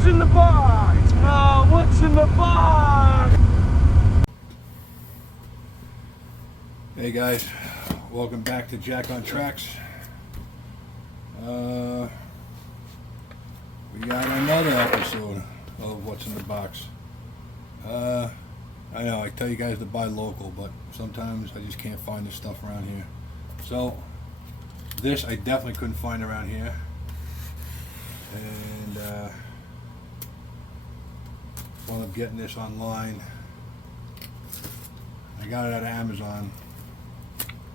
Who's in the box? Oh, what's in the box? Hey guys, welcome back to Jack on Tracks. We got another episode of What's in the Box. I know I tell you guys to buy local, but sometimes I just can't find this stuff around here. So this I definitely couldn't find around here, and wound up getting this online. I got it at Amazon.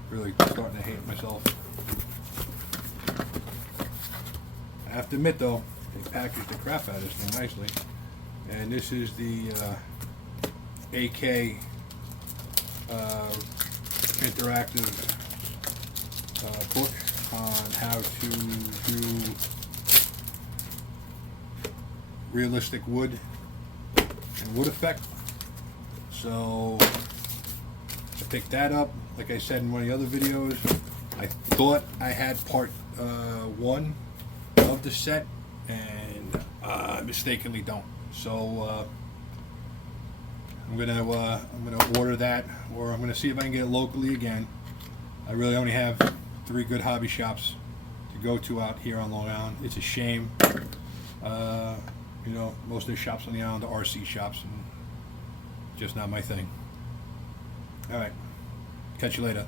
Really starting to hate myself. I have to admit though, they packaged the crap out of this thing nicely. And this is the AK interactive book on how to do realistic wood and wood effect. So I picked that up. Like I said in one of the other videos, I thought I had part 1 of the set, and I mistakenly don't. So I'm gonna order that, or I'm gonna see if I can get it locally again. I really only have 3 good hobby shops to go to out here on Long Island. It's a shame. You know, most of the shops on the island are RC shops, and just not my thing. All right. Catch you later.